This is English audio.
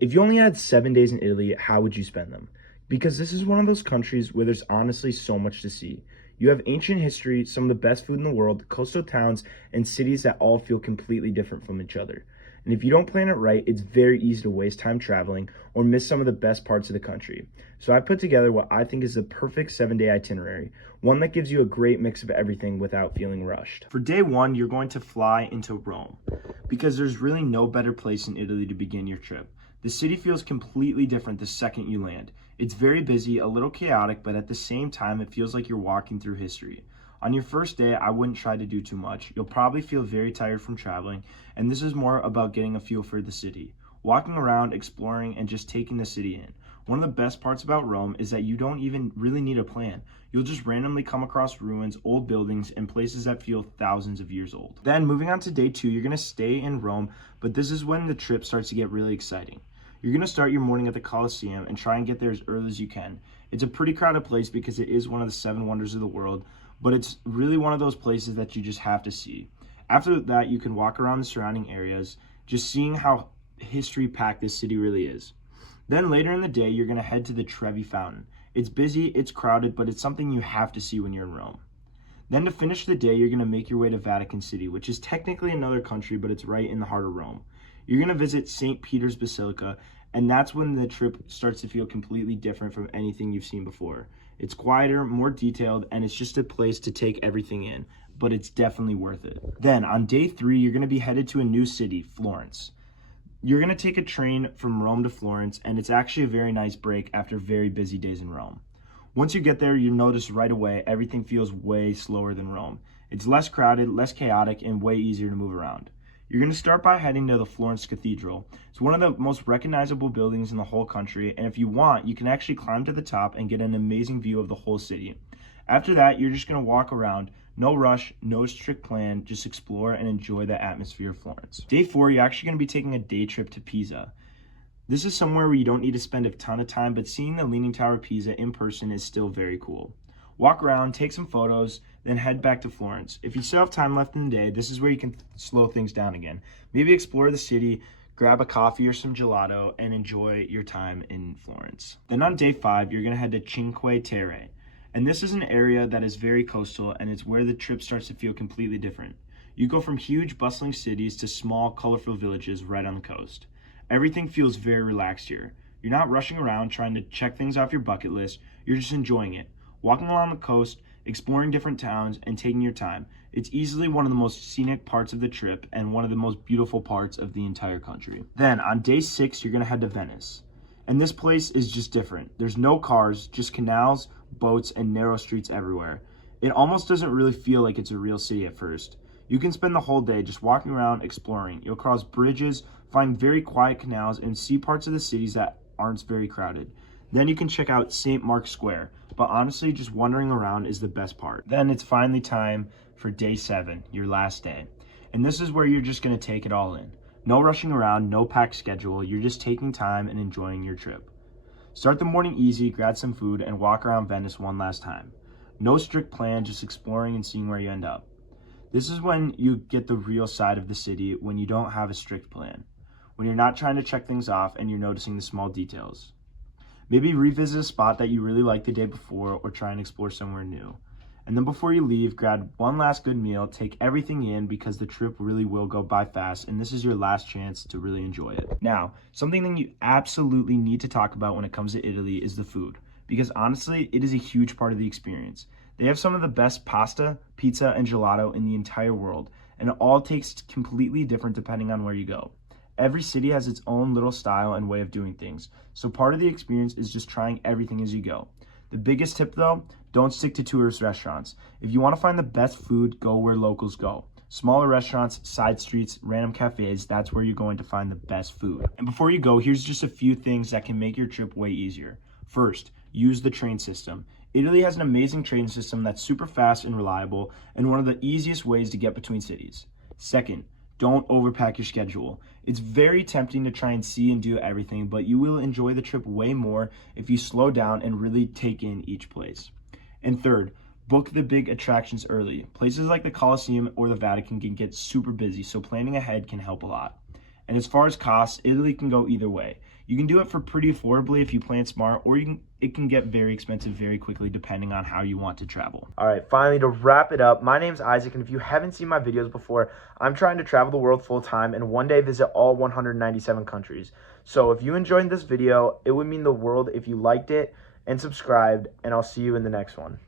If you only had 7 days in Italy, how would you spend them? Because this is one of those countries where there's honestly so much to see. You have ancient history, some of the best food in the world, coastal towns, and cities that all feel completely different from each other. And if you don't plan it right, it's very easy to waste time traveling or miss some of the best parts of the country. So I put together what I think is the perfect 7 day itinerary, one that gives you a great mix of everything without feeling rushed. For day one, you're going to fly into Rome because there's really no better place in Italy to begin your trip. The city feels completely different the second you land. It's very busy, a little chaotic, but at the same time, it feels like you're walking through history. On your first day, I wouldn't try to do too much. You'll probably feel very tired from traveling, and this is more about getting a feel for the city. Walking around, exploring, and just taking the city in. One of the best parts about Rome is that you don't even really need a plan. You'll just randomly come across ruins, old buildings, and places that feel thousands of years old. Then, moving on to day two, you're going to stay in Rome, but this is when the trip starts to get really exciting. You're going to start your morning at the Colosseum and try and get there as early as you can. It's a pretty crowded place because it is one of the seven wonders of the world, but it's really one of those places that you just have to see. After that, you can walk around the surrounding areas, just seeing how history-packed this city really is. Then later in the day, you're going to head to the Trevi Fountain. It's busy, it's crowded, but it's something you have to see when you're in Rome. Then to finish the day, you're going to make your way to Vatican City, which is technically another country, but it's right in the heart of Rome. You're going to visit St. Peter's Basilica, and that's when the trip starts to feel completely different from anything you've seen before. It's quieter, more detailed, and it's just a place to take everything in, but it's definitely worth it. Then on day three, you're going to be headed to a new city, Florence. You're going to take a train from Rome to Florence, and it's actually a very nice break after very busy days in Rome. Once you get there, you notice right away everything feels way slower than Rome. It's less crowded, less chaotic, and way easier to move around. You're going to start by heading to the Florence Cathedral. It's one of the most recognizable buildings in the whole country, and if you want, you can actually climb to the top and get an amazing view of the whole city. After that, you're just going to walk around. No rush, no strict plan, just explore and enjoy the atmosphere of Florence. Day four, you're actually going to be taking a day trip to Pisa. This is somewhere where you don't need to spend a ton of time, but seeing the Leaning Tower of Pisa in person is still very cool. Walk around, take some photos, then head back to Florence. If you still have time left in the day, this is where you can slow things down again. Maybe explore the city, grab a coffee or some gelato, and enjoy your time in Florence. Then on day five, you're going to head to Cinque Terre. And this is an area that is very coastal, and it's where the trip starts to feel completely different. You go from huge, bustling cities to small, colorful villages right on the coast. Everything feels very relaxed here. You're not rushing around trying to check things off your bucket list. You're just enjoying it. Walking along the coast, exploring different towns, and taking your time. It's easily one of the most scenic parts of the trip and one of the most beautiful parts of the entire country. Then on day six, you're going to head to Venice. And this place is just different. There's no cars, just canals, boats, and narrow streets everywhere. It almost doesn't really feel like it's a real city at first. You can spend the whole day just walking around exploring. You'll cross bridges, find very quiet canals, and see parts of the cities that aren't very crowded. Then you can check out St. Mark's Square, but honestly, just wandering around is the best part. Then it's finally time for day seven, your last day. And this is where you're just going to take it all in. No rushing around, no packed schedule. You're just taking time and enjoying your trip. Start the morning easy, grab some food, and walk around Venice one last time. No strict plan, just exploring and seeing where you end up. This is when you get the real side of the city, when you don't have a strict plan. When you're not trying to check things off and you're noticing the small details. Maybe revisit a spot that you really liked the day before or try and explore somewhere new. And then before you leave, grab one last good meal, take everything in because the trip really will go by fast and this is your last chance to really enjoy it. Now, something that you absolutely need to talk about when it comes to Italy is the food, because honestly, it is a huge part of the experience. They have some of the best pasta, pizza, and gelato in the entire world, and it all tastes completely different depending on where you go. Every city has its own little style and way of doing things, so part of the experience is just trying everything as you go. The biggest tip though, don't stick to tourist restaurants. If you want to find the best food, go where locals go. Smaller restaurants, side streets, random cafes, that's where you're going to find the best food. And before you go, here's just a few things that can make your trip way easier. First, use the train system. Italy has an amazing train system that's super fast and reliable and one of the easiest ways to get between cities. Second, don't overpack your schedule. It's very tempting to try and see and do everything, but you will enjoy the trip way more if you slow down and really take in each place. And third, book the big attractions early. Places like the Colosseum or the Vatican can get super busy, so planning ahead can help a lot. And as far as costs, Italy can go either way. You can do it for pretty affordably if you plan smart, or it can get very expensive very quickly depending on how you want to travel. All right, finally, to wrap it up, my name's Isaac, and if you haven't seen my videos before, I'm trying to travel the world full time and one day visit all 197 countries. So if you enjoyed this video, it would mean the world if you liked it and subscribed, and I'll see you in the next one.